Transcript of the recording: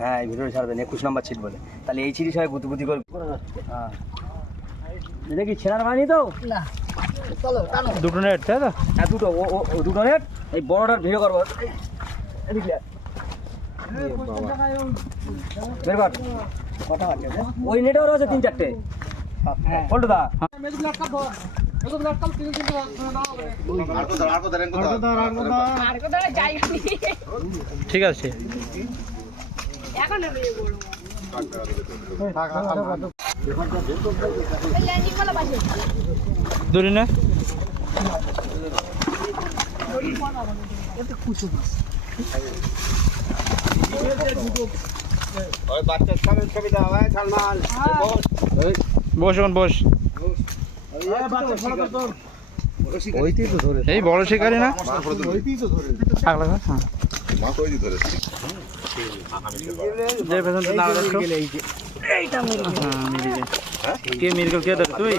হ্যাঁ এই ভিডিও ছাড়বেন 21 নম্বর ছিট বলে, তাহলে এই ছিটি সবাই গুতি করে। হ্যাঁ এটা কি ছেঁড়ার হয়নি তো? না দুটো নেট, তাই তো? হ্যাঁ দুটো, ও দুটো নেট। এই বড়টার ভিডিও করবো, ওই নেটও আছে 3-4টে। পল্টুদা ঠিক আছে। দূরে না বস এখন বস। এই বড় শিকারি না কে মিরগেল কে তুই?